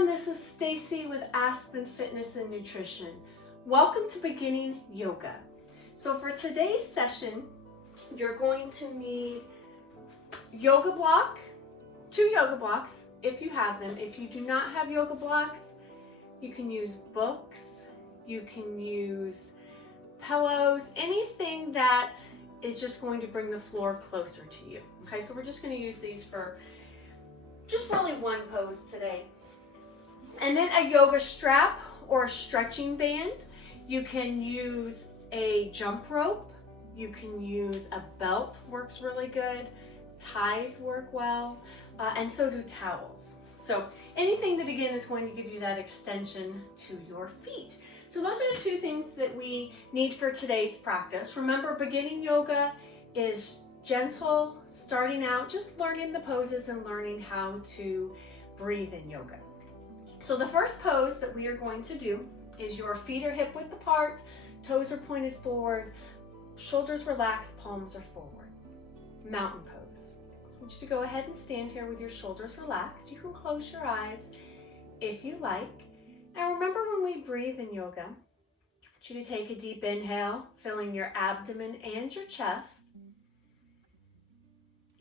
everyone, this is Stacie with Aspen Fitness and Nutrition. Welcome to beginning yoga. So for today's session, you're going to need yoga block, 2 yoga blocks if you have them. If you do not have yoga blocks, you can use books, you can use pillows, anything that is just going to bring the floor closer to you. Okay, so we're just going to use these for just really one pose today. And then a yoga strap or a stretching band. You can use a jump rope. You can use a belt, works really good. Ties work well, and so do towels. So anything that again is going to give you that extension to your feet. So those are the 2 things that we need for today's practice. Remember, beginning yoga is gentle, starting out, just learning the poses and learning how to breathe in yoga. So the first pose that we are going to do is your feet are hip width apart, toes are pointed forward, shoulders relaxed, palms are forward. Mountain pose. So I want you to go ahead and stand here with your shoulders relaxed. You can close your eyes if you like. Now remember, when we breathe in yoga, I want you to take a deep inhale, filling your abdomen and your chest.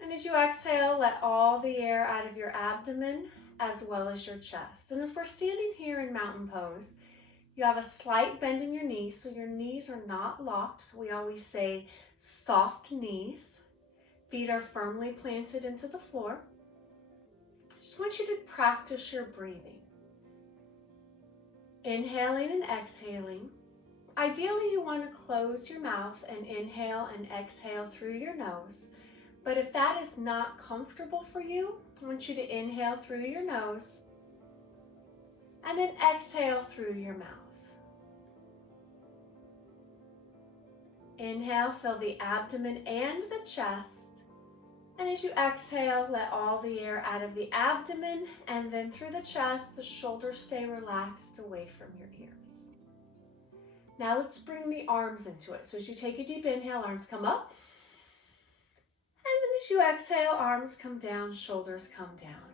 And as you exhale, let all the air out of your abdomen as well as your chest. And as we're standing here in mountain pose, you have a slight bend in your knees, so your knees are not locked. So we always say soft knees. Feet are firmly planted into the floor. Just want you to practice your breathing. Inhaling and exhaling. Ideally, you want to close your mouth and inhale and exhale through your nose. But if that is not comfortable for you, I want you to inhale through your nose and then exhale through your mouth. Inhale, fill the abdomen and the chest. And as you exhale, let all the air out of the abdomen and then through the chest, the shoulders stay relaxed away from your ears. Now let's bring the arms into it. So as you take a deep inhale, arms come up. And then as you exhale, arms come down, shoulders come down.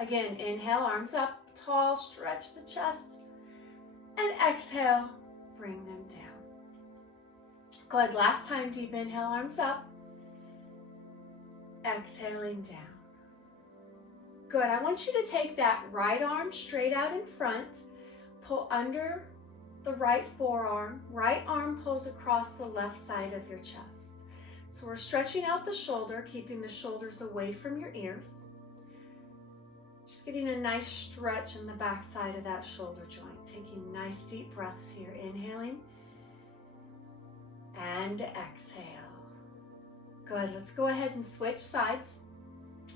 Again, inhale, arms up, tall, stretch the chest. And exhale, bring them down. Good, last time, deep inhale, arms up. Exhaling down. Good, I want you to take that right arm straight out in front, pull under the right forearm, right arm pulls across the left side of your chest. So we're stretching out the shoulder, keeping the shoulders away from your ears. Just getting a nice stretch in the back side of that shoulder joint. Taking nice deep breaths here. Inhaling and exhale. Good, let's go ahead and switch sides.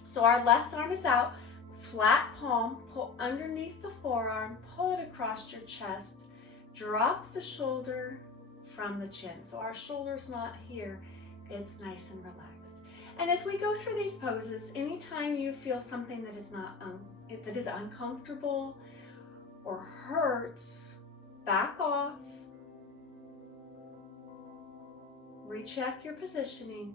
So our left arm is out, flat palm, pull underneath the forearm, pull it across your chest, drop the shoulder from the chin. So our shoulder's not here. It's nice and relaxed. And as we go through these poses, anytime you feel something that is that is uncomfortable or hurts, back off, recheck your positioning,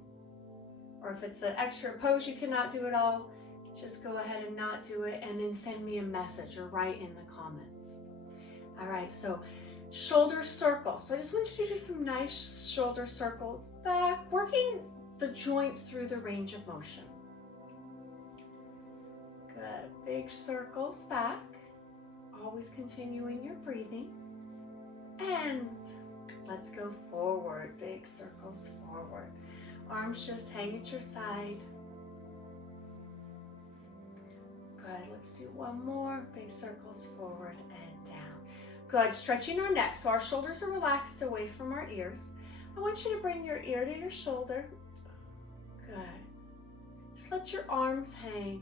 or if it's an extra pose you cannot do it all, just go ahead and not do it, and then send me a message or write in the comments. All right, so shoulder circle. So I just want you to do some nice shoulder circles back, working the joints through the range of motion. Good, big circles back. Always continuing your breathing. And let's go forward, big circles forward. Arms just hang at your side. Good, let's do one more, big circles forward and down. Good, stretching our neck so our shoulders are relaxed away from our ears. I want you to bring your ear to your shoulder. Good. Just let your arms hang.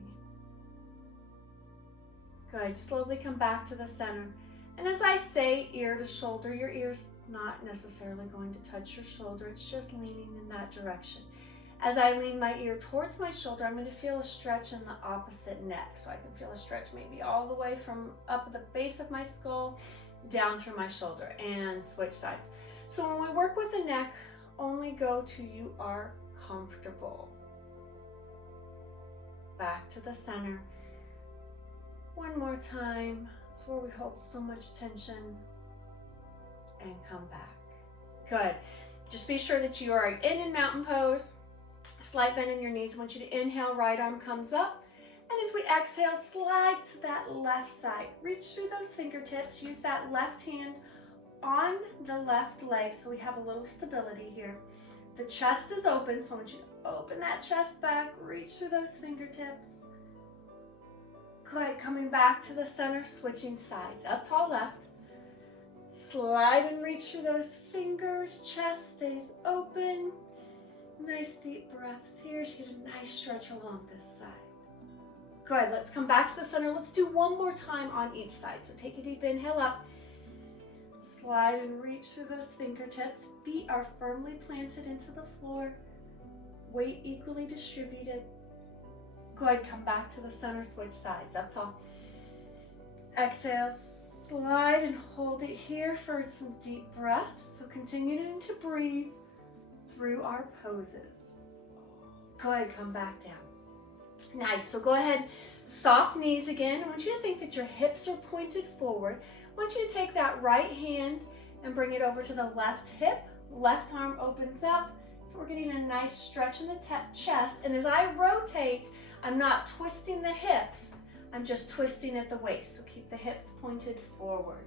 Good, slowly come back to the center. And as I say ear to shoulder, your ear's not necessarily going to touch your shoulder. It's just leaning in that direction. As I lean my ear towards my shoulder, I'm going to feel a stretch in the opposite neck. So I can feel a stretch maybe all the way from up at the base of my skull down through my shoulder, and switch sides. So when we work with the neck, only go to you are comfortable. Back to the center. One more time. It's where we hold so much tension. And come back. Good. Just be sure that you are in mountain pose. Slight bend in your knees. I want you to inhale, right arm comes up. And as we exhale, slide to that left side. Reach through those fingertips. Use that left hand on the left leg so we have a little stability here. The chest is open, so I want you to open that chest back. Reach through those fingertips. Good. Coming back to the center, switching sides. Up tall left. Slide and reach through those fingers. Chest stays open. Nice deep breaths here. Just get a nice stretch along this side. Good. Let's come back to the center. Let's do one more time on each side. So take a deep inhale up. Slide and reach through those fingertips. Feet are firmly planted into the floor. Weight equally distributed. Good. Come back to the center. Switch sides. Up tall. Exhale. Slide and hold it here for some deep breaths. So continuing to breathe through our poses. Good, come back down. Nice, so go ahead, soft knees again. I want you to think that your hips are pointed forward. I want you to take that right hand and bring it over to the left hip. Left arm opens up. So we're getting a nice stretch in the chest. And as I rotate, I'm not twisting the hips. I'm just twisting at the waist, so keep the hips pointed forward.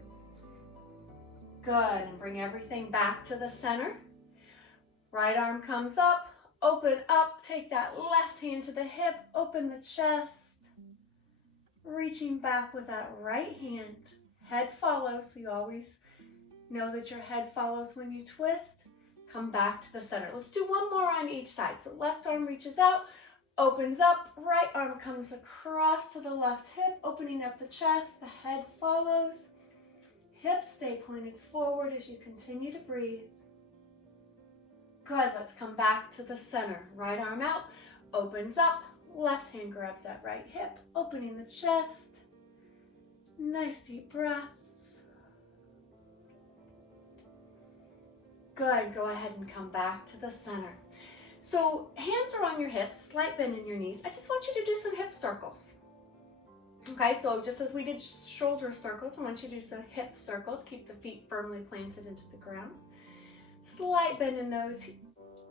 Good, and bring everything back to the center. Right arm comes up, open up, take that left hand to the hip, open the chest. Reaching back with that right hand. Head follows, so you always know that your head follows when you twist. Come back to the center. Let's do one more on each side. So left arm reaches out, opens up, right arm comes across to the left hip, opening up the chest, the head follows. Hips stay pointed forward as you continue to breathe. Good, let's come back to the center. Right arm out, opens up, left hand grabs that right hip, opening the chest. Nice deep breaths. Good, go ahead and come back to the center. So hands are on your hips, slight bend in your knees. I just want you to do some hip circles. Okay, so just as we did shoulder circles, I want you to do some hip circles. Keep the feet firmly planted into the ground. Slight bend in those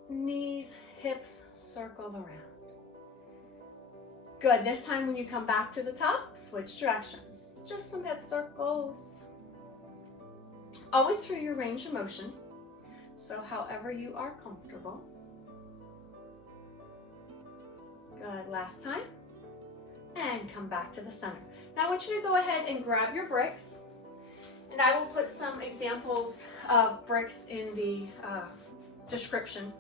knees, hips, circle around. Good, this time when you come back to the top, switch directions. Just some hip circles. Always through your range of motion, so however you are comfortable. Good, last time. And come back to the center. Now I want you to go ahead and grab your bricks. And I will put some examples of bricks in the description.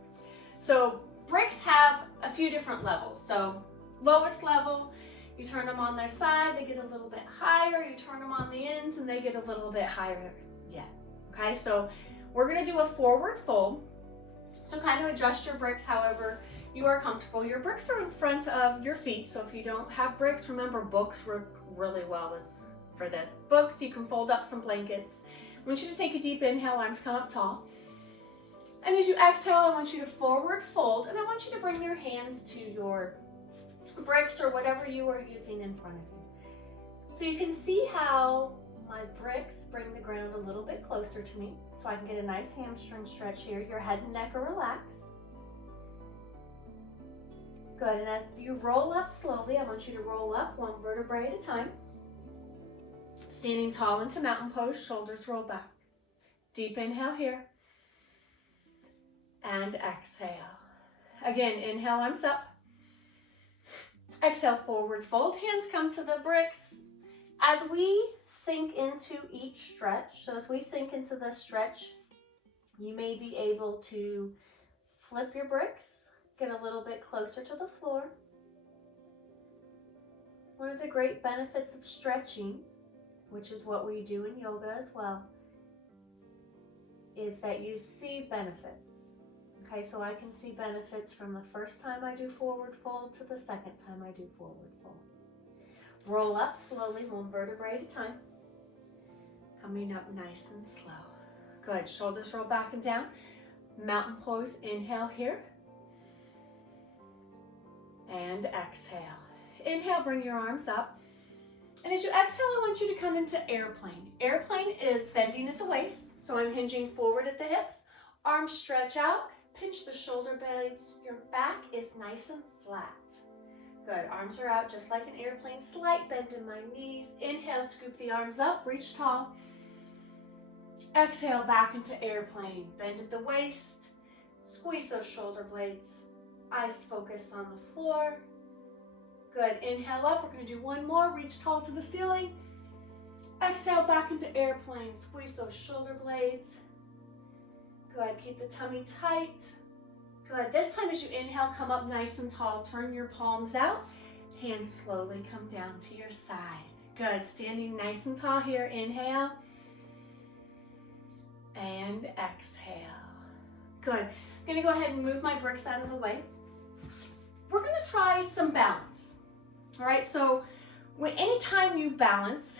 So bricks have a few different levels. So lowest level, you turn them on their side, they get a little bit higher. You turn them on the ends and they get a little bit higher yet. Okay, so we're gonna do a forward fold. So kind of adjust your bricks however you are comfortable. Your bricks are in front of your feet, so if you don't have bricks, remember books work really well for this. Books, you can fold up some blankets. I want you to take a deep inhale, arms come up tall. And as you exhale, I want you to forward fold, and I want you to bring your hands to your bricks or whatever you are using in front of you. So you can see how my bricks bring the ground a little bit closer to me, so I can get a nice hamstring stretch here. Your head and neck are relaxed. Good, and as you roll up slowly, I want you to roll up one vertebrae at a time. Standing tall into mountain pose, shoulders roll back. Deep inhale here. And exhale. Again, inhale, arms up. Exhale, forward fold. Hands come to the bricks. As we sink into each stretch, so as we sink into the stretch, you may be able to flip your bricks. Get a little bit closer to the floor. One of the great benefits of stretching, which is what we do in yoga as well, is that you see benefits. Okay, so I can see benefits from the first time I do forward fold to the second time I do forward fold. Roll up slowly, one vertebrae at a time. Coming up nice and slow. Good, shoulders roll back and down. Mountain pose, inhale here. And exhale. Inhale, bring your arms up. And as you exhale, I want you to come into airplane. Airplane is bending at the waist, so I'm hinging forward at the hips. Arms stretch out, pinch the shoulder blades. Your back is nice and flat. Good, arms are out just like an airplane. Slight bend in my knees. Inhale, scoop the arms up, reach tall. Exhale, back into airplane. Bend at the waist, squeeze those shoulder blades. Eyes focus on the floor. Good, inhale up, we're gonna do one more, reach tall to the ceiling. Exhale, back into airplane, squeeze those shoulder blades. Good, keep the tummy tight. Good, this time as you inhale, come up nice and tall, turn your palms out, hands slowly come down to your side. Good, standing nice and tall here, inhale. And exhale. Good, I'm gonna go ahead and move my bricks out of the way. We're gonna try some balance. All right, so anytime you balance,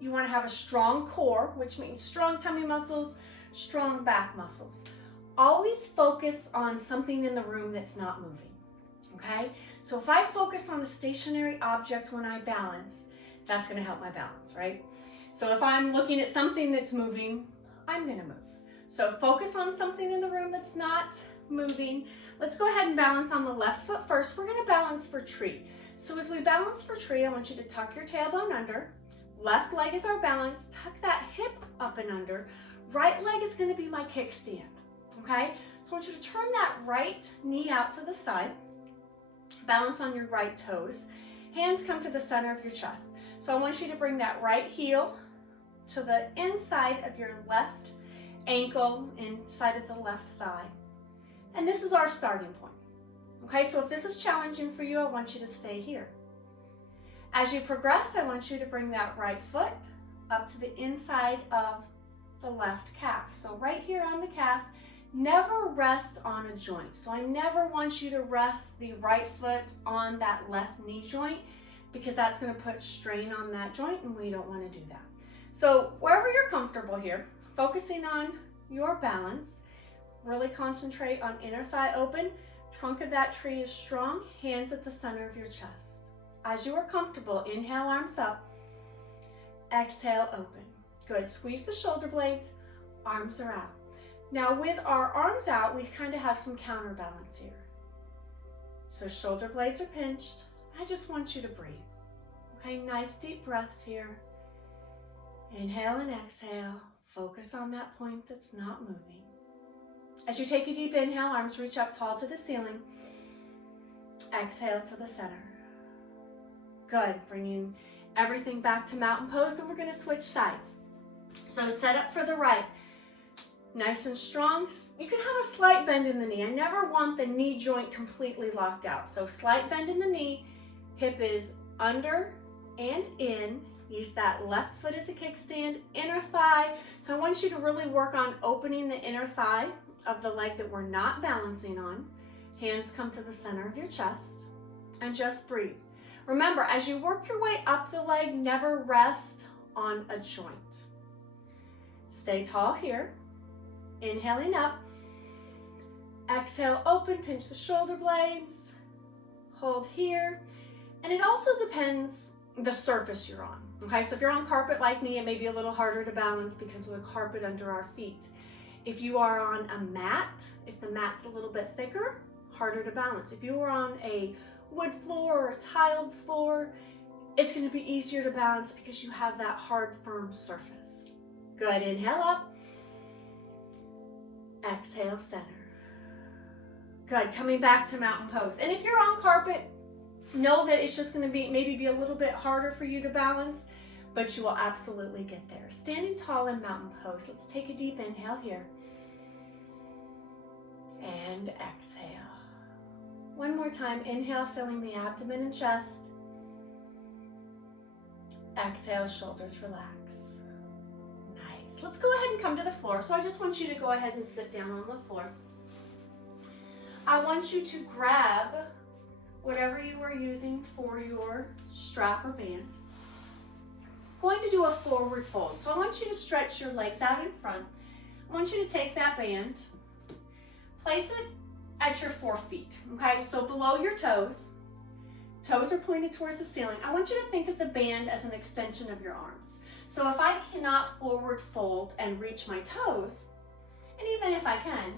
you wanna have a strong core, which means strong tummy muscles, strong back muscles. Always focus on something in the room that's not moving, okay? So if I focus on a stationary object when I balance, that's gonna help my balance, right? So if I'm looking at something that's moving, I'm gonna move. So focus on something in the room that's not moving. Let's go ahead and balance on the left foot first. We're gonna balance for tree. So as we balance for tree, I want you to tuck your tailbone under. Left leg is our balance. Tuck that hip up and under. Right leg is gonna be my kickstand, okay? So I want you to turn that right knee out to the side. Balance on your right toes. Hands come to the center of your chest. So I want you to bring that right heel to the inside of your left ankle, inside of the left thigh. And this is our starting point. Okay, so if this is challenging for you, I want you to stay here. As you progress, I want you to bring that right foot up to the inside of the left calf. So right here on the calf, never rest on a joint. So I never want you to rest the right foot on that left knee joint because that's going to put strain on that joint and we don't want to do that. So wherever you're comfortable here, focusing on your balance, really concentrate on inner thigh open, trunk of that tree is strong, hands at the center of your chest. As you are comfortable, inhale, arms up, exhale, open. Good, squeeze the shoulder blades, arms are out. Now with our arms out, we kind of have some counterbalance here. So shoulder blades are pinched. I just want you to breathe. Okay, nice deep breaths here. Inhale and exhale. Focus on that point that's not moving. As you take a deep inhale, arms reach up tall to the ceiling. Exhale to the center. Good, bringing everything back to mountain pose, and we're gonna switch sides. So set up for the right. Nice and strong. You can have a slight bend in the knee. I never want the knee joint completely locked out. So slight bend in the knee, hip is under and in. Use that left foot as a kickstand, inner thigh. So I want you to really work on opening the inner thigh of the leg that we're not balancing on. Hands come to the center of your chest and just breathe. Remember, as you work your way up the leg, never rest on a joint. Stay tall here. Inhaling up. Exhale, open, pinch the shoulder blades. Hold here. And it also depends the surface you're on. Okay, so if you're on carpet like me, it may be a little harder to balance because of the carpet under our feet. If you are on a mat, if the mat's a little bit thicker, harder to balance. If you are on a wood floor or a tiled floor, it's going to be easier to balance because you have that hard, firm surface. Good, inhale up. Exhale, center. Good, coming back to mountain pose. And if you're on carpet, know that it's just going to maybe be a little bit harder for you to balance, but you will absolutely get there. Standing tall in mountain pose. Let's take a deep inhale here. And exhale. One more time. Inhale, filling the abdomen and chest. Exhale, shoulders relax. Nice. Let's go ahead and come to the floor. So I just want you to go ahead and sit down on the floor. I want you to grab whatever you are using for your strap or band. I'm going to do a forward fold. So I want you to stretch your legs out in front. I want you to take that band, place it at your 4 feet, okay? So below your toes. Toes are pointed towards the ceiling. I want you to think of the band as an extension of your arms. So if I cannot forward fold and reach my toes, and even if I can,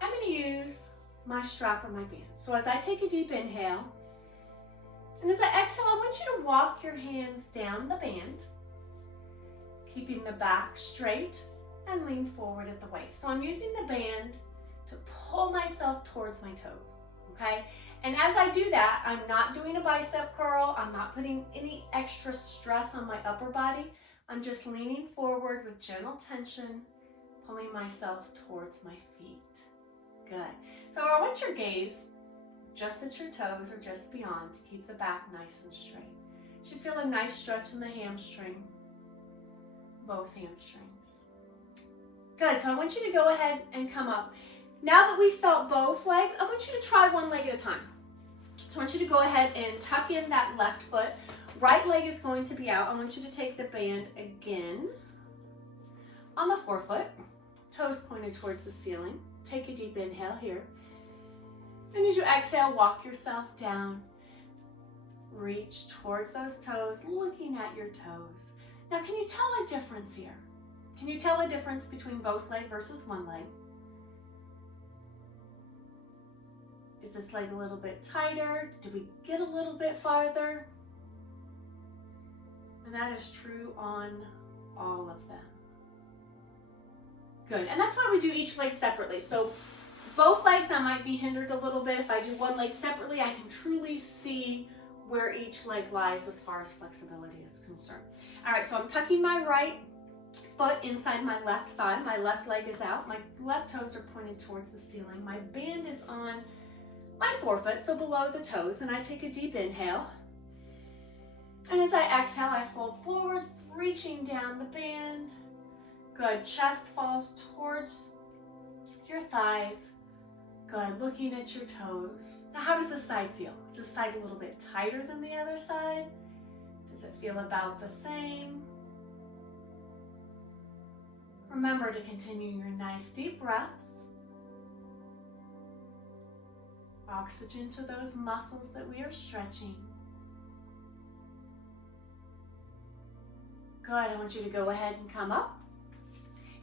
I'm going to use my strap or my band. So as I take a deep inhale, and as I exhale, I want you to walk your hands down the band, keeping the back straight and lean forward at the waist. So I'm using the band to pull myself towards my toes, okay? And as I do that, I'm not doing a bicep curl. I'm not putting any extra stress on my upper body. I'm just leaning forward with gentle tension, pulling myself towards my feet. Good. So I want your gaze just at your toes or just beyond to keep the back nice and straight. You should feel a nice stretch in the hamstring, both hamstrings. Good, so I want you to go ahead and come up. Now that we've felt both legs, I want you to try one leg at a time. So I want you to go ahead and tuck in that left foot. Right leg is going to be out. I want you to take the band again on the forefoot, toes pointed towards the ceiling. Take a deep inhale here. And as you exhale, walk yourself down. Reach towards those toes, looking at your toes. Now, can you tell a difference here? Can you tell a difference between both leg versus one leg? Is this leg a little bit tighter? Do we get a little bit farther? And that is true on all of them. Good, and that's why we do each leg separately. So both legs, I might be hindered a little bit. If I do one leg separately, I can truly see where each leg lies as far as flexibility is concerned. All right, so I'm tucking my right foot inside my left thigh. My left leg is out. My left toes are pointed towards the ceiling. My band is on my forefoot, so below the toes, and I take a deep inhale. And as I exhale, I fold forward, reaching down the band. Good, chest falls towards your thighs. Good, looking at your toes. Now, how does this side feel? Is this side a little bit tighter than the other side? Does it feel about the same? Remember to continue your nice deep breaths. Oxygen to those muscles that we are stretching. Good, I want you to go ahead and come up.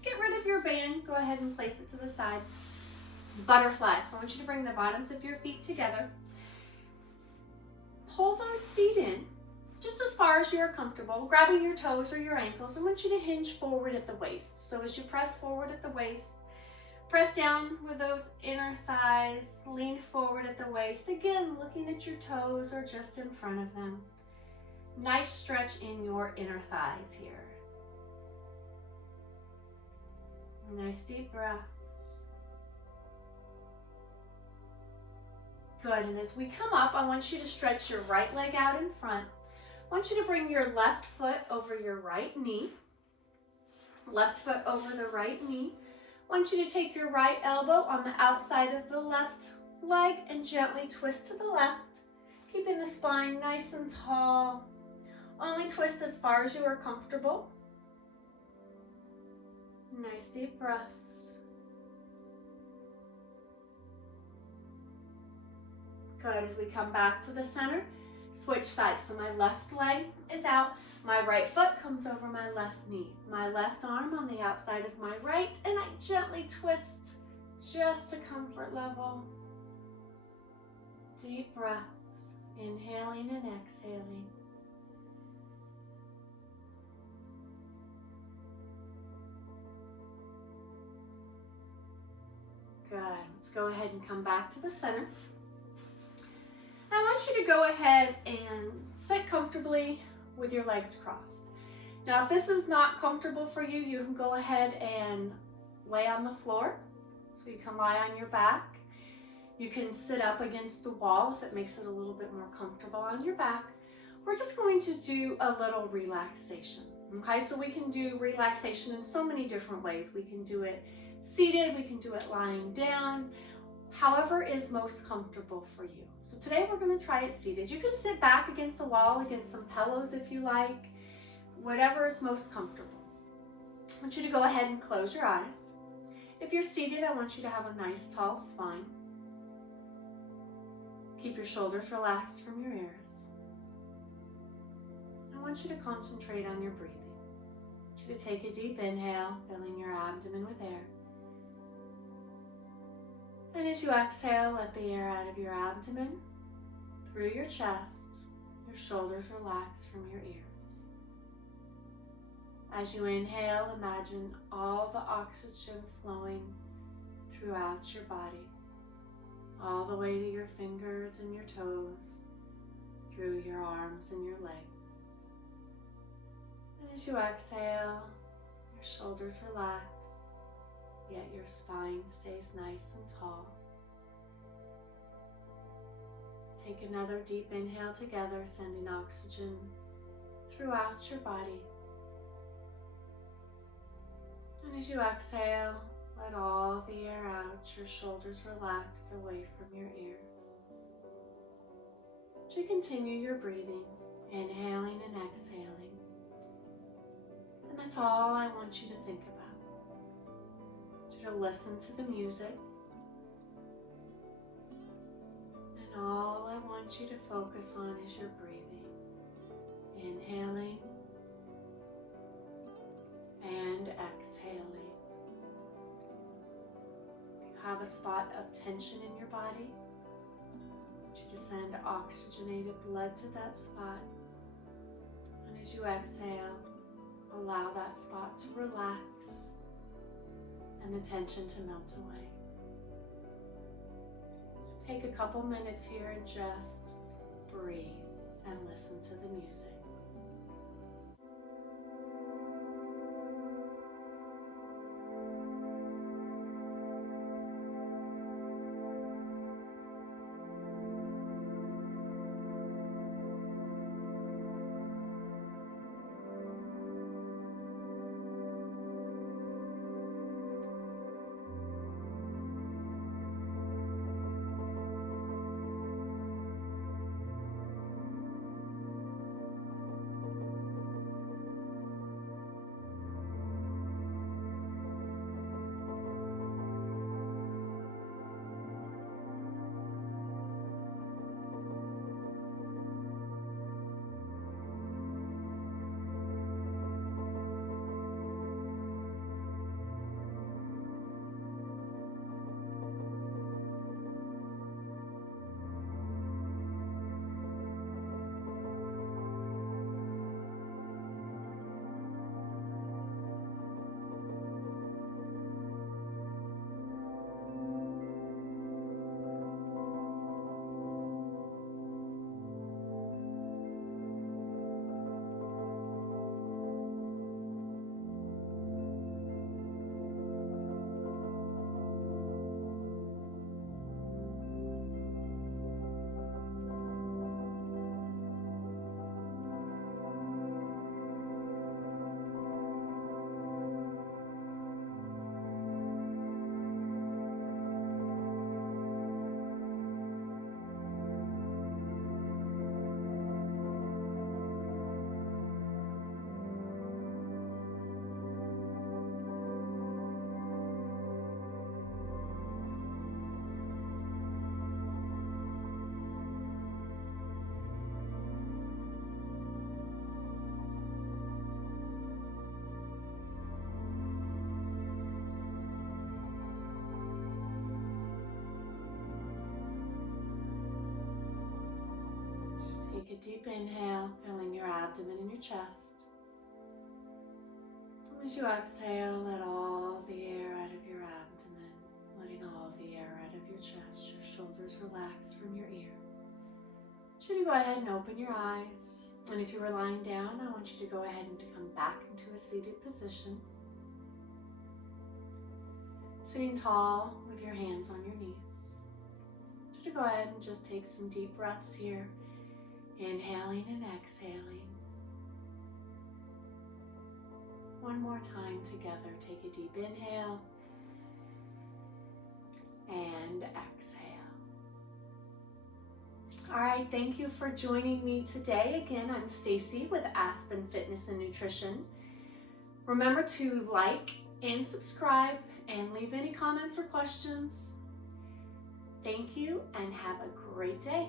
Get rid of your band, go ahead and place it to the side. Butterfly, so I want you to bring the bottoms of your feet together. Pull those feet in, just as far as you're comfortable, grabbing your toes or your ankles. I want you to hinge forward at the waist. So as you press forward at the waist, press down with those inner thighs, lean forward at the waist. Again, looking at your toes or just in front of them. Nice stretch in your inner thighs here. Nice deep breaths. Good, and as we come up, I want you to stretch your right leg out in front. I want you to bring your left foot over your right knee. Left foot over the right knee. I want you to take your right elbow on the outside of the left leg and gently twist to the left, keeping the spine nice and tall. Only twist as far as you are comfortable. Nice deep breaths. Good, as we come back to the center, switch sides. So my left leg is out, my right foot comes over my left knee, my left arm on the outside of my right, and I gently twist just to comfort level. Deep breaths, inhaling and exhaling. Good, let's go ahead and come back to the center. I want you to go ahead and sit comfortably with your legs crossed. Now, if this is not comfortable for you, you can go ahead and lay on the floor. So you can lie on your back. You can sit up against the wall if it makes it a little bit more comfortable on your back. We're just going to do a little relaxation. Okay, so we can do relaxation in so many different ways. We can do it seated, we can do it lying down, however is most comfortable for you. So today we're going to try it seated. You can sit back against the wall, against some pillows if you like, whatever is most comfortable. I want you to go ahead and close your eyes. If you're seated, I want you to have a nice tall spine. Keep your shoulders relaxed from your ears. I want you to concentrate on your breathing. I want you to take a deep inhale, filling your abdomen with air. And as you exhale, let the air out of your abdomen, through your chest, your shoulders relax from your ears. As you inhale, imagine all the oxygen flowing throughout your body, all the way to your fingers and your toes, through your arms and your legs. And as you exhale, your shoulders relax, yet your spine stays nice and tall. Let's take another deep inhale together, sending oxygen throughout your body. And as you exhale, let all the air out, your shoulders relax away from your ears. As you continue your breathing, inhaling and exhaling. And that's all I want you to think about. I want you to listen to the music. And all I want you to focus on is your breathing. Inhaling and exhaling. If you have a spot of tension in your body, I want you to send oxygenated blood to that spot. And as you exhale, allow that spot to relax and the tension to melt away. Take a couple minutes here and just breathe and listen to the music. Take a deep inhale, filling your abdomen and your chest. And as you exhale, let all the air out of your abdomen, letting all the air out of your chest. Your shoulders relax from your ears. Should you go ahead and open your eyes. And if you were lying down, I want you to go ahead and to come back into a seated position. Sitting tall with your hands on your knees. So to go ahead and just take some deep breaths here. Inhaling and exhaling. One more time together. Take a deep inhale and exhale. All right, thank you for joining me today. Again, I'm Stacie with Aspen Fitness and Nutrition. Remember to like and subscribe and leave any comments or questions. Thank you and have a great great day.